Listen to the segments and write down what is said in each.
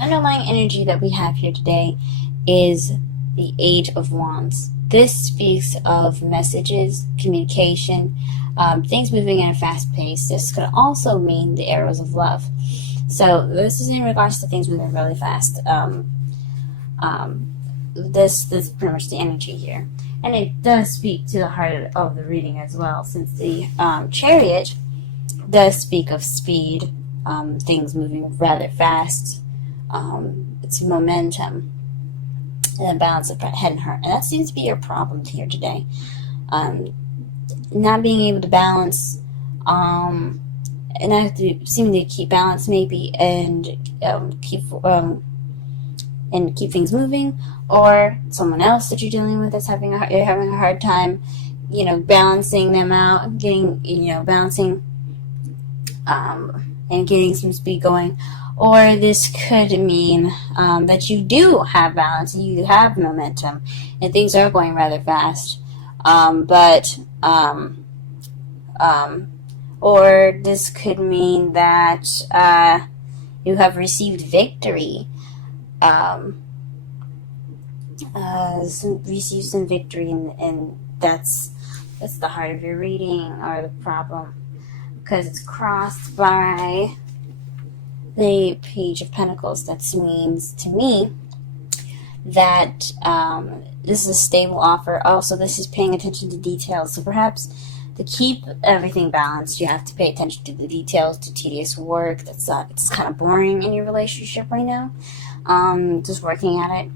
underlying energy that we have here today is the Eight of Wands. This speaks of messages, communication, things moving at a fast pace. This could also mean the arrows of love. So this is in regards to things moving really fast. This is pretty much the energy here. And it does speak to the heart of the reading as well, since the Chariot does speak of speed, things moving rather fast. It's momentum and a balance of head and heart. And that seems to be your problem here today. Not being able to balance, and not seeming to keep balance maybe, and keep things moving, or someone else that you're dealing with that's having a hard time, balancing them out, balancing, and getting some speed going. Or this could mean that you do have balance, you have momentum, and things are going rather fast. Or this could mean that you have received victory. Receive some victory, and that's the heart of your reading, or the problem, because it's crossed by the Page of Pentacles. That means to me that this is a stable offer. Also, this is paying attention to details. So perhaps to keep everything balanced, you have to pay attention to the details, to tedious work it's kind of boring in your relationship right now. Just working at it.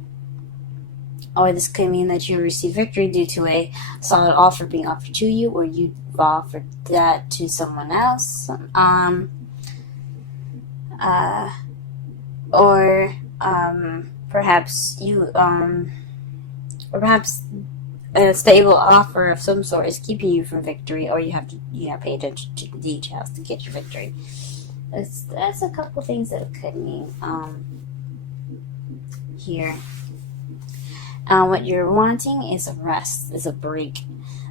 Or this could mean that you receive victory due to a solid offer being offered to you, or you've offered that to someone else. Perhaps a stable offer of some sort is keeping you from victory, or you have to pay attention to the details to get your victory. That's a couple things that it could mean here. What you're wanting is a rest, is a break.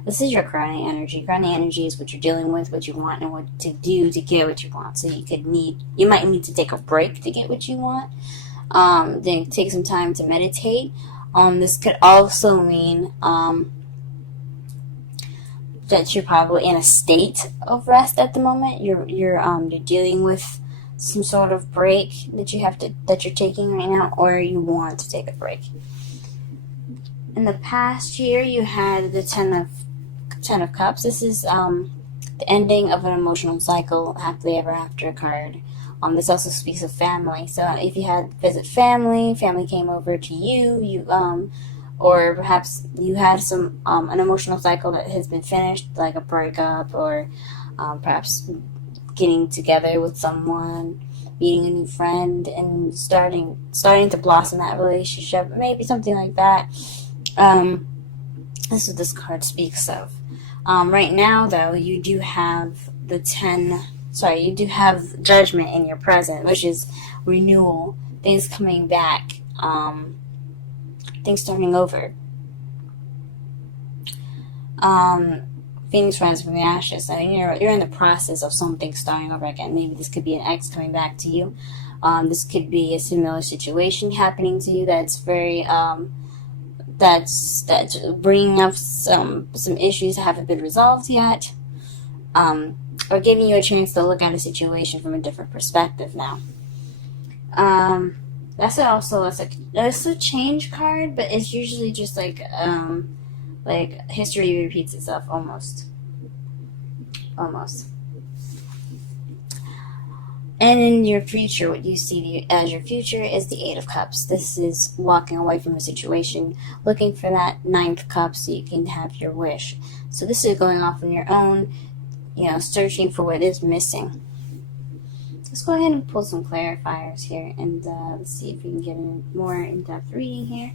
This is your crowning energy. Crowning energy is what you're dealing with, what you want, and what to do to get what you want. So you might need to take a break to get what you want. Then take some time to meditate. This could also mean that you're probably in a state of rest at the moment. You're dealing with some sort of break that you're taking right now, or you want to take a break. In the past year, you had the Ten of Cups. This is the ending of an emotional cycle, happily ever after card. This also speaks of family. So if you had visit family came over to you, or perhaps you had some an emotional cycle that has been finished, like a breakup, or perhaps getting together with someone, meeting a new friend, and starting to blossom that relationship, maybe something like that. This is what this card speaks of. Right now, though, you do have you do have Judgment in your present, which is renewal, things coming back, things starting over. Phoenix rising from the ashes. I mean, you're in the process of something starting over again. Maybe this could be an ex coming back to you. This could be a similar situation happening to you that's very that's bringing up some issues that haven't been resolved yet, or giving you a chance to look at a situation from a different perspective now. That's a change card, but it's usually just like history repeats itself almost. And in your future, what you see as your future is the Eight of Cups. This is walking away from a situation, looking for that Ninth Cup so you can have your wish. So this is going off on your own, searching for what is missing. Let's go ahead and pull some clarifiers here, and let's see if we can get a more in-depth reading here.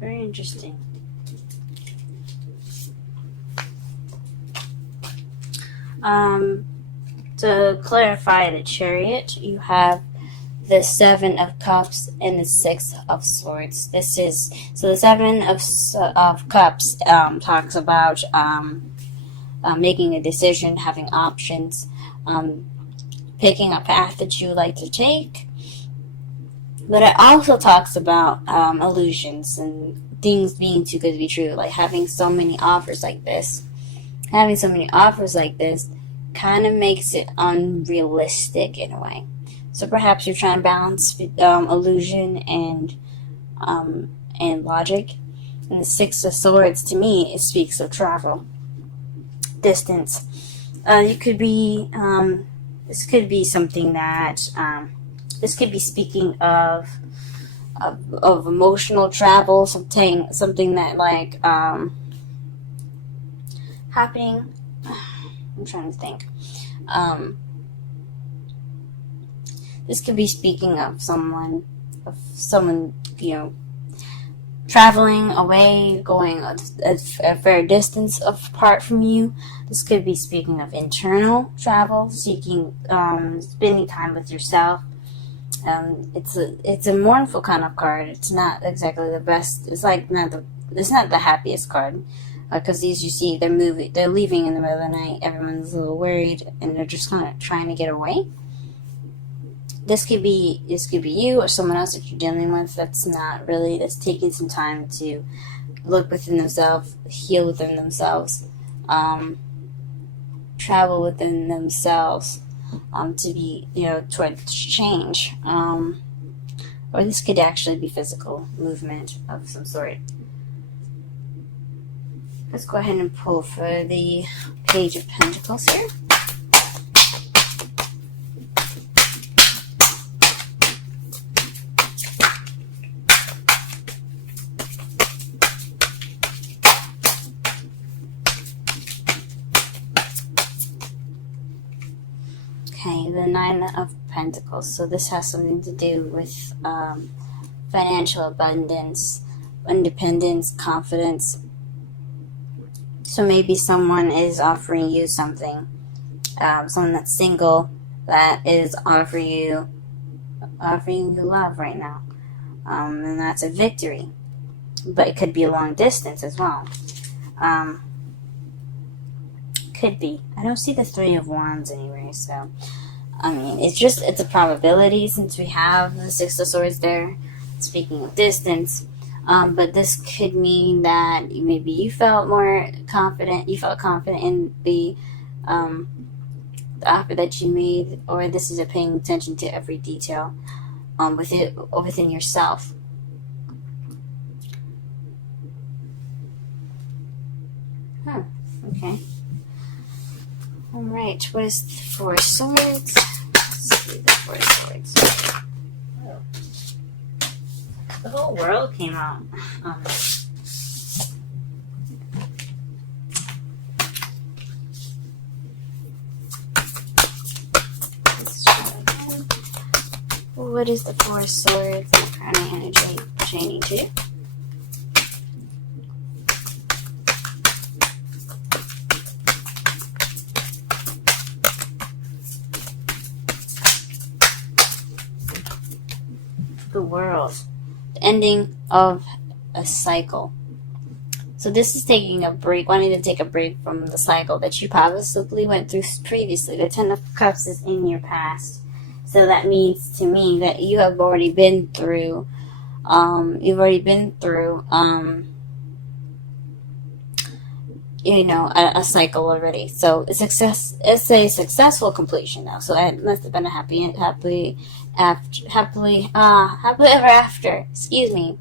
Very interesting. To clarify the Chariot, you have the Seven of Cups and the Six of Swords. This is so the Seven of Cups talks about making a decision, having options, picking a path that you like to take. But it also talks about illusions and things being too good to be true, like having so many offers like this. Having so many offers like this kind of makes it unrealistic in a way. So perhaps you're trying to balance illusion and logic. And the Six of Swords, to me, it speaks of travel, distance. You could be this could be something that this could be speaking of emotional travel, something that like happening. I'm trying to think. This could be speaking of someone, traveling away, going a fair distance apart from you. This could be speaking of internal travel, seeking, spending time with yourself. It's a mournful kind of card. It's not exactly the best. It's not the happiest card. Because these, you see, they're leaving in the middle of the night. Everyone's a little worried, and they're just kind of trying to get away. This could be you or someone else that you're dealing with that's taking some time to look within themselves, heal within themselves, travel within themselves, to be, towards change. Or this could actually be physical movement of some sort. Let's go ahead and pull for the Page of Pentacles here. Okay, the Nine of Pentacles. So this has something to do with financial abundance, independence, confidence. So maybe someone is offering you something. Someone that's single that is offering you love right now. And that's a victory. But it could be a long distance as well. Could be. I don't see the Three of Wands anywhere, so I mean, it's a probability since we have the Six of Swords there. Speaking of distance. But this could mean that maybe you felt confident in the offer that you made, or this is paying attention to every detail within yourself. Okay. Alright, what is the Four of Swords? Let's see the Four of Swords. The whole world came out. Let's try again. What is the Four of Swords and Crown energy pertaining to? The World. Ending of a cycle. So this is taking a break, wanting to take a break from the cycle that you possibly went through previously. The Ten of Cups is in your past. So that means to me that you have already been through, a cycle already. So it's a successful completion now. So it must have been a happily ever after. Excuse me.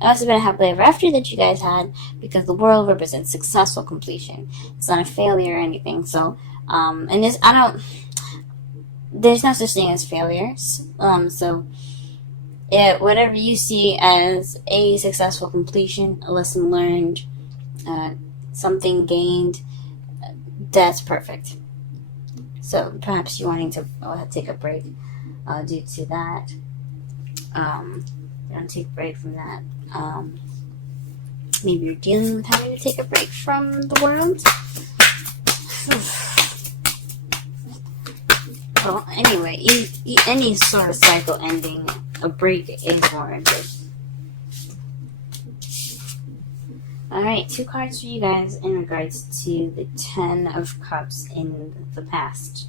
It must have been a happily ever after that you guys had, because the world represents successful completion. It's not a failure or anything. So, and this, there's no such thing as failures. Whatever you see as a successful completion, a lesson learned, something gained, that's perfect. So perhaps you're wanting to take a break due to that. Don't take a break from that. Maybe you're dealing with having to take a break from the world. Well, anyway, any sort of cycle ending, a break is warranted. Alright, 2 cards for you guys in regards to the 10 of Cups in the past.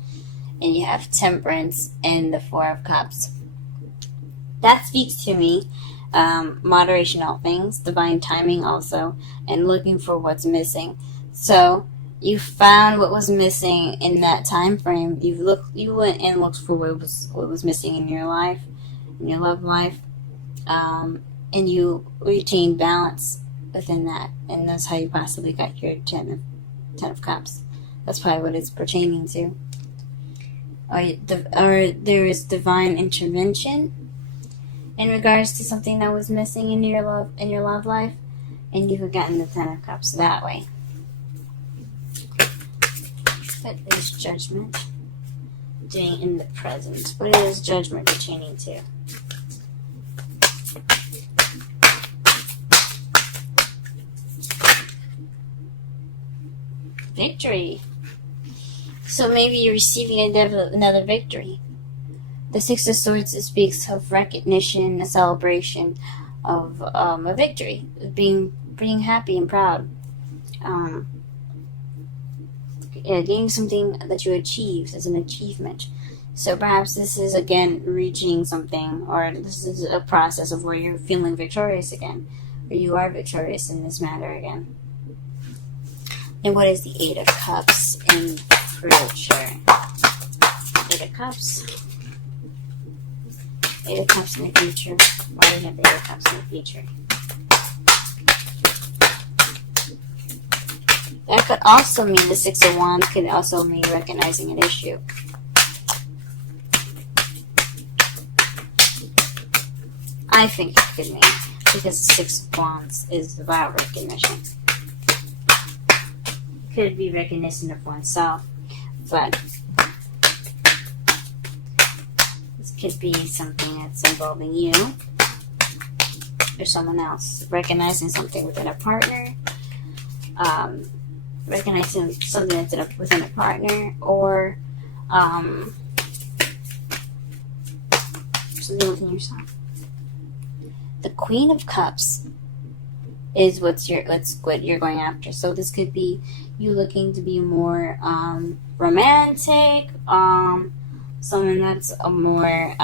And you have Temperance and the 4 of Cups. That speaks to me. Moderation in all things, divine timing also, and looking for what's missing. So, you found what was missing in that time frame. You went and looked for what was missing in your life, in your love life, and you retained balance within that, and that's how you possibly got your 10 of Cups. That's probably what it's pertaining to. Or there is divine intervention in regards to something that was missing in your love life, and you've gotten the 10 of Cups that way. What is Judgment doing in the present? What is Judgment pertaining to? Victory. So maybe you're receiving another victory. The 6 of Swords, it speaks of recognition, a celebration of a victory, being happy and proud. Getting something that you achieved as an achievement. So perhaps this is again reaching something, or this is a process of where you're feeling victorious again, or you are victorious in this matter again. And what is the 8 of Cups in future? 8 of Cups. 8 of Cups in the future. Why do we have the 8 of Cups in the future? That could also mean the 6 of Wands could also mean recognizing an issue. I think it could mean, because the 6 of Wands is about recognition. Could be recognition of oneself, but this could be something that's involving you or someone else. Recognizing something within a partner, recognizing something that's within a partner, or something within yourself. The Queen of Cups is what you're going after. So this could be you looking to be more romantic, someone that's a more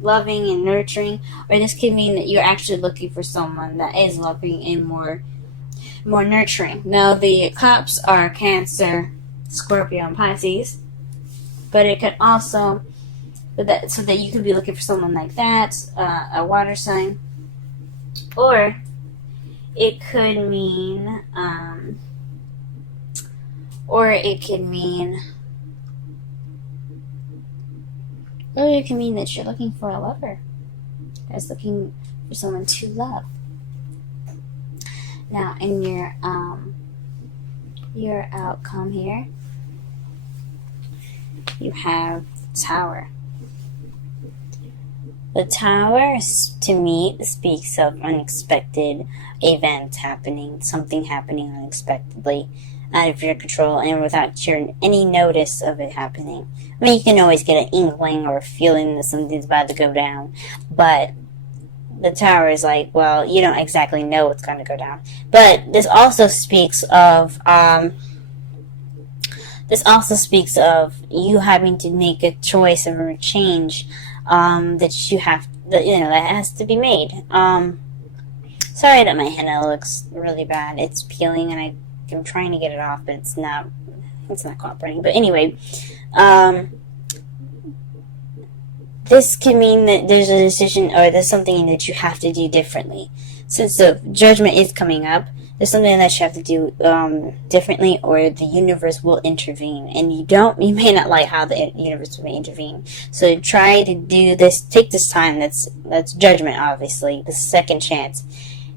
loving and nurturing, or this could mean that you're actually looking for someone that is loving and more nurturing. Now the Cups are Cancer, Scorpio, and Pisces, but it could also so that you could be looking for someone like that, a water sign, or it could mean that you're looking for a lover that's looking for someone to love. Now, in your outcome here, you have Tower. The Tower, to me, speaks of unexpected events happening, something happening unexpectedly, out of your control, and without any notice of it happening. I mean, you can always get an inkling or a feeling that something's about to go down, but the Tower is like, well, you don't exactly know what's going to go down. But this also speaks of you having to make a choice or a change that has to be made. Sorry that my henna looks really bad. It's peeling, and I'm trying to get it off, but it's not cooperating. But anyway, this can mean that there's a decision, or there's something that you have to do differently. Since the Judgment is coming up, there's something that you have to do differently, or the universe will intervene. And you may not like how the universe may intervene. So try to do this, take this time, that's Judgment, obviously, the second chance,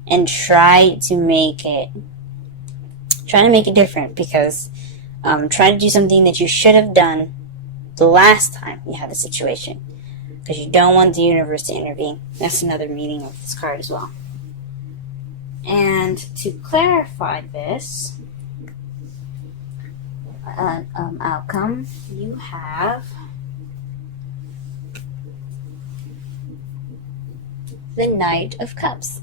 and try to make it different, because try to do something that you should have done the last time you had the situation, because you don't want the universe to intervene. That's another meaning of this card as well. And to clarify this, outcome, you have the Knight of Cups.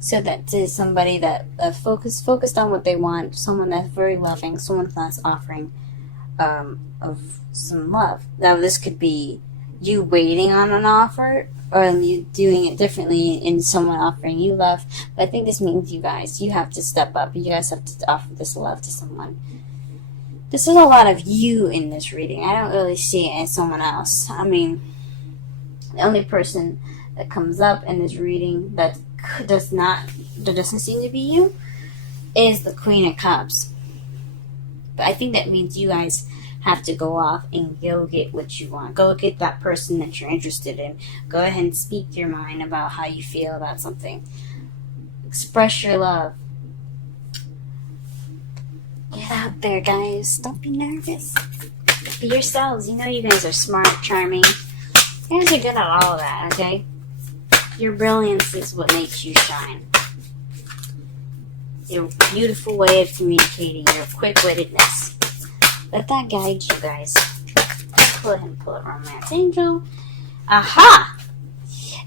So that is somebody that focused on what they want, someone that's very loving, someone that's offering of some love. Now this could be you waiting on an offer, or you doing it differently in someone offering you love. But I think this means you have to step up. You guys have to offer this love to someone. This is a lot of you in this reading. I don't really see it as someone else. I mean, the only person that comes up in this reading that doesn't seem to be you is the Queen of Cups. But I think that means you guys have to go off and go get what you want. Go get that person that you're interested in. Go ahead and speak your mind about how you feel about something. Express your love. Get out there, guys. Don't be nervous. Be yourselves. You know you guys are smart, charming. You guys are good at all of that, okay? Your brilliance is what makes you shine. Your beautiful way of communicating, your quick-wittedness. Let that guide you guys. Pull a romance angel. Aha!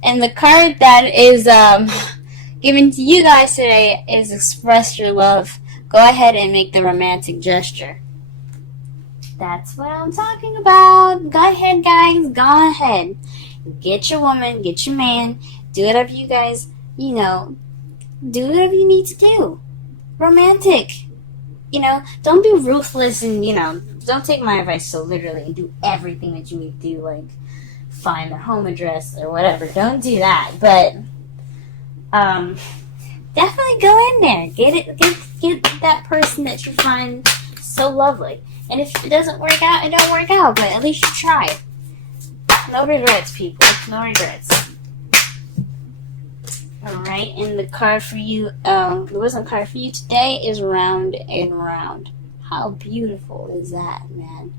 And the card that is given to you guys today is express your love. Go ahead and make the romantic gesture. That's what I'm talking about. Go ahead, guys. Go ahead. Get your woman, get your man. Do whatever you guys, do whatever you need to do. Romantic. Don't be ruthless and, don't take my advice so literally and do everything that you need to do, like find their home address or whatever. Don't do that. But definitely go in there. Get that person that you find so lovely. And if it doesn't work out, it don't work out, but at least you tried. No regrets, people. No regrets. Alright, and the card for you, the wisdom card for you today is Round and Round. How beautiful is that, man?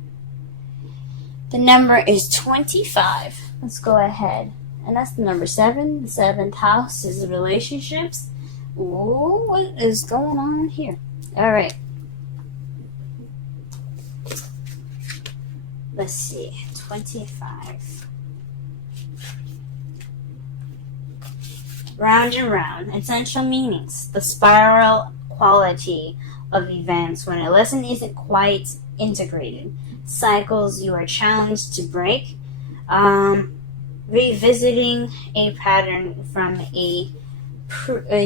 The number is 25. Let's go ahead. And that's the number 7. The 7th house is the relationships. Ooh, what is going on here? Alright. Let's see. 25. Round and round. Essential meanings. The spiral quality of events when a lesson isn't quite integrated. Cycles you are challenged to break. Revisiting a pattern from a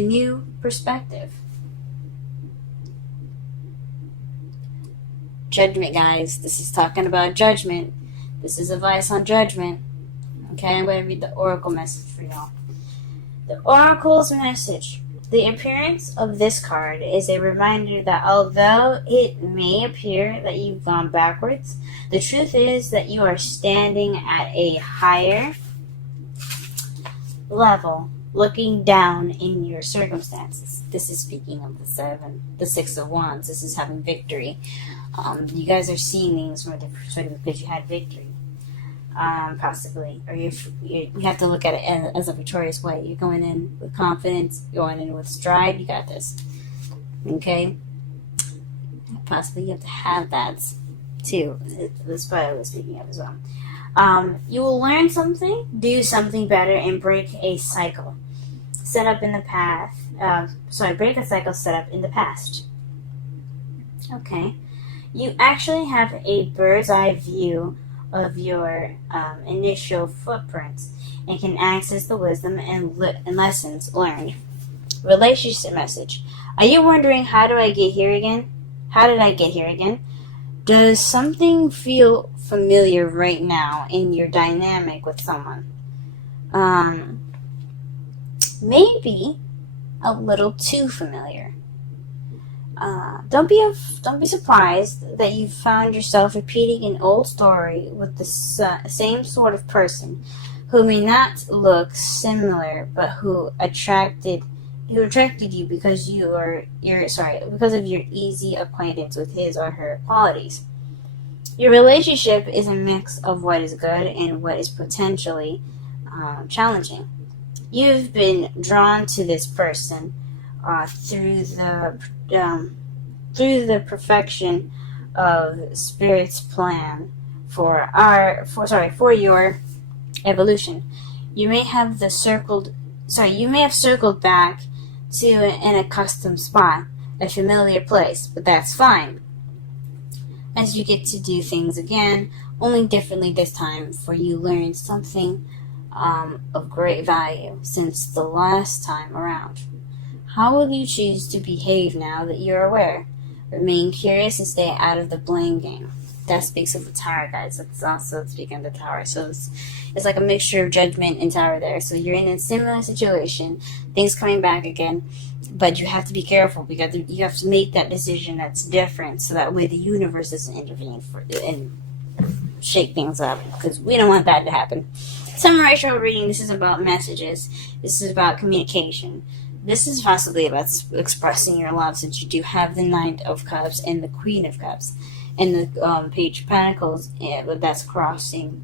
new perspective. Judgment, guys. This is talking about judgment. This is advice on judgment. Okay, I'm going to read the oracle message for y'all. The oracle's message. The appearance of this card is a reminder that although it may appear that you've gone backwards, the truth is that you are standing at a higher level, looking down in your circumstances. This is speaking of the 6 of Wands. This is having victory. You guys are seeing things from a different perspective because you had victory. Possibly, or you have to look at it as a victorious way. You're going in with confidence, going in with stride. You got this, okay? Possibly you have to have that too. That's what I was speaking of as well. You will learn something, do something better, and break a cycle set up in the past. Break a cycle set up in the past. Okay, you actually have a bird's eye view of your initial footprints and can access the wisdom and lessons learned. Relationship message. Are you wondering, how do I get here again? How did I get here again? Does something feel familiar right now in your dynamic with someone? Maybe a little too familiar. Don't be surprised that you found yourself repeating an old story with the same sort of person who may not look similar, but who attracted you because because of your easy acquaintance with his or her qualities. Your relationship is a mix of what is good and what is potentially challenging. You've been drawn to this person through the through the perfection of Spirit's plan for your evolution. You may have circled back to an accustomed spot, a familiar place, but that's fine, as you get to do things again, only differently this time, for you learned something of great value since the last time around. How will you choose to behave now that you're aware? Remain curious and stay out of the blame game. That speaks of the Tower, guys. That's also speaking of the Tower. So it's like a mixture of Judgment and Tower there. So you're in a similar situation, things coming back again, but you have to be careful because you have to make that decision that's different, so that way the universe doesn't intervene and shake things up, because we don't want that to happen. Summary show reading. This is about messages. This is about communication. This is possibly about expressing your love, since you do have the Knight of Cups and the Queen of Cups and the Page of Pentacles. But that's crossing.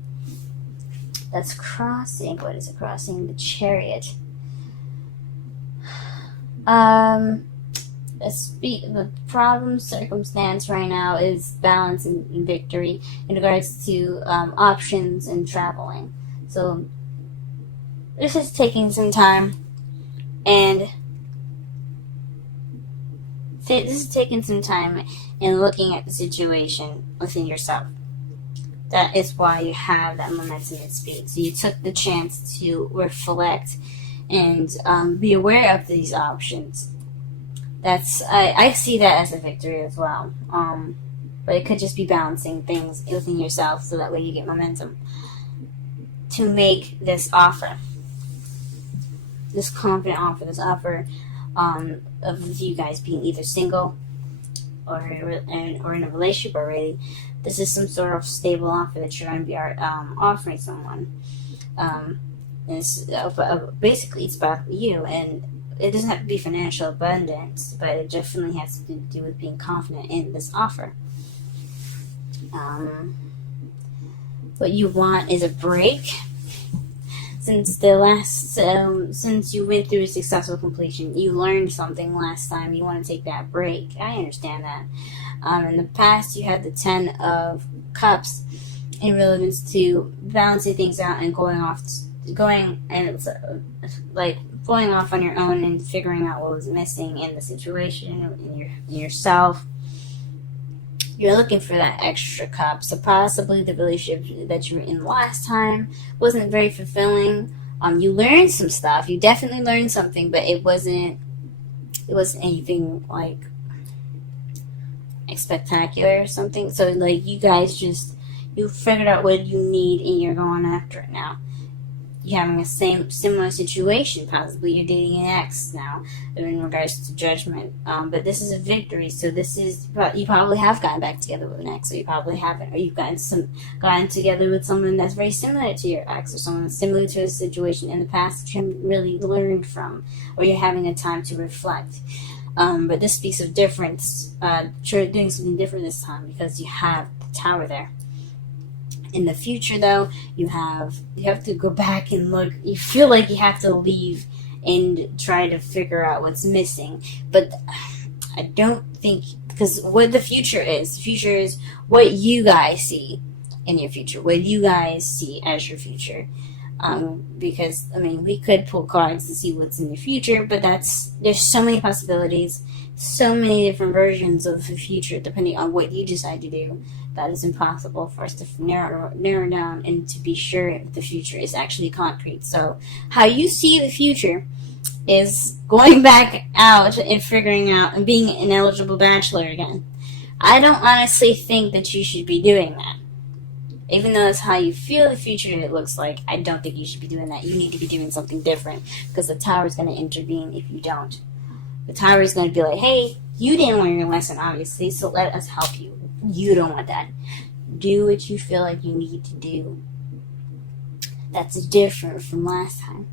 That's crossing. What is it crossing? The Chariot. The problem circumstance right now is balance and victory in regards to options and traveling. So this is taking some time, and looking at the situation within yourself. That is why you have that momentum and speed. So you took the chance to reflect and be aware of these options. I see that as a victory as well. But it could just be balancing things within yourself, so that way you get momentum to make this offer, this confident offer, this offer of you guys being either single or in a relationship already. This is some sort of stable offer that you're going to be offering someone. Basically, it's about you, and it doesn't have to be financial abundance, but it definitely has to do with being confident in this offer. What you want is a break. Since you went through a successful completion, you learned something last time. You want to take that break. I understand that. In the past, you had the 10 of Cups in relevance to balancing things out and going off on your own and figuring out what was missing in the situation, in yourself. You're looking for that extra cup. So possibly the relationship that you were in last time wasn't very fulfilling. You learned some stuff. You definitely learned something, but it wasn't anything like spectacular or something. So like you guys you figured out what you need and you're going after it now. You're having a similar situation. Possibly you're dating an ex now in regards to Judgment. But this is a victory. So you probably have gotten back together with an ex, or you probably haven't, or you've gotten together with someone that's very similar to your ex, or someone similar to a situation in the past that you haven't really learned from, or you're having a time to reflect. But this speaks of difference. You're doing something different this time because you have the Tower there. In the future, though, you have to go back and look. You feel like you have to leave and try to figure out what's missing. But I don't think, because what the future is what you guys see in your future, what you guys see as your future. Because, we could pull cards to see what's in the future, but there's so many possibilities, so many different versions of the future, depending on what you decide to do. That is impossible for us to narrow down and to be sure the future is actually concrete. So how you see the future is going back out and figuring out and being an eligible bachelor again. I don't honestly think that you should be doing that. Even though that's how you feel the future it looks like, I don't think you should be doing that. You need to be doing something different, because the Tower is going to intervene if you don't. The Tower is going to be like, hey, you didn't learn your lesson, obviously, so let us help you. You don't want that. Do what you feel like you need to do. That's different from last time.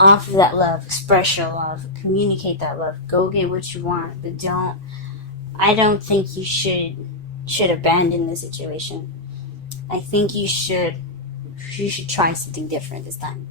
Offer that love, express your love, communicate that love, go get what you want, but I don't think you should abandon the situation. I think you should try something different this time.